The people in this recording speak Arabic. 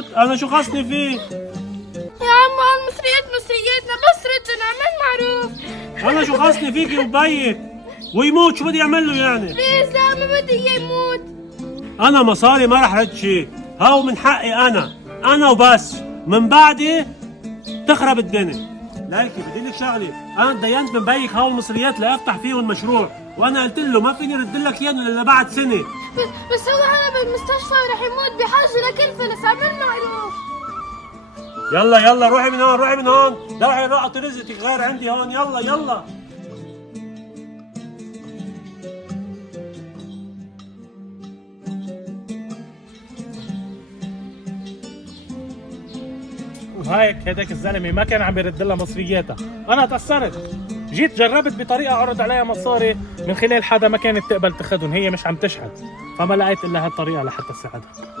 يموت، انا شو خصني فيه؟ يا عم المصريات مصرياتنا، بس ردنا اعمل معروف. انا شو خصني فيكي وبيك؟ ويموت شو بدي اعمل له يعني؟ بليز لا، ما بدي اياه يموت. انا مصاري ما رح رد شيء، هاو من حقي انا وبس، من بعدي تخرب الدنيا. ليكي بدي لك شغله، انا تدينت من بيك هاو المصريات لافتح فيهم مشروع، وانا قلت له ما فيني رد لك اياه الا بعد سنه. بس هو انا بالمستشفى ورح يموت، بحاجه لكل فلس، اعمل معروف. يلا روحي من هون، روحي من هون، روحي نقطي رزقك غير عندي هون، يلا. وهيك هداك الزلمه ما كان عم يرد لها مصرياتها، انا تاثرت، جيت جربت بطريقه اعرض عليها مصاري من خلال حدا ما كانت تقبل تاخذهم، هي مش عم تشحت، فما لقيت الا هالطريقه لحتى اساعدها.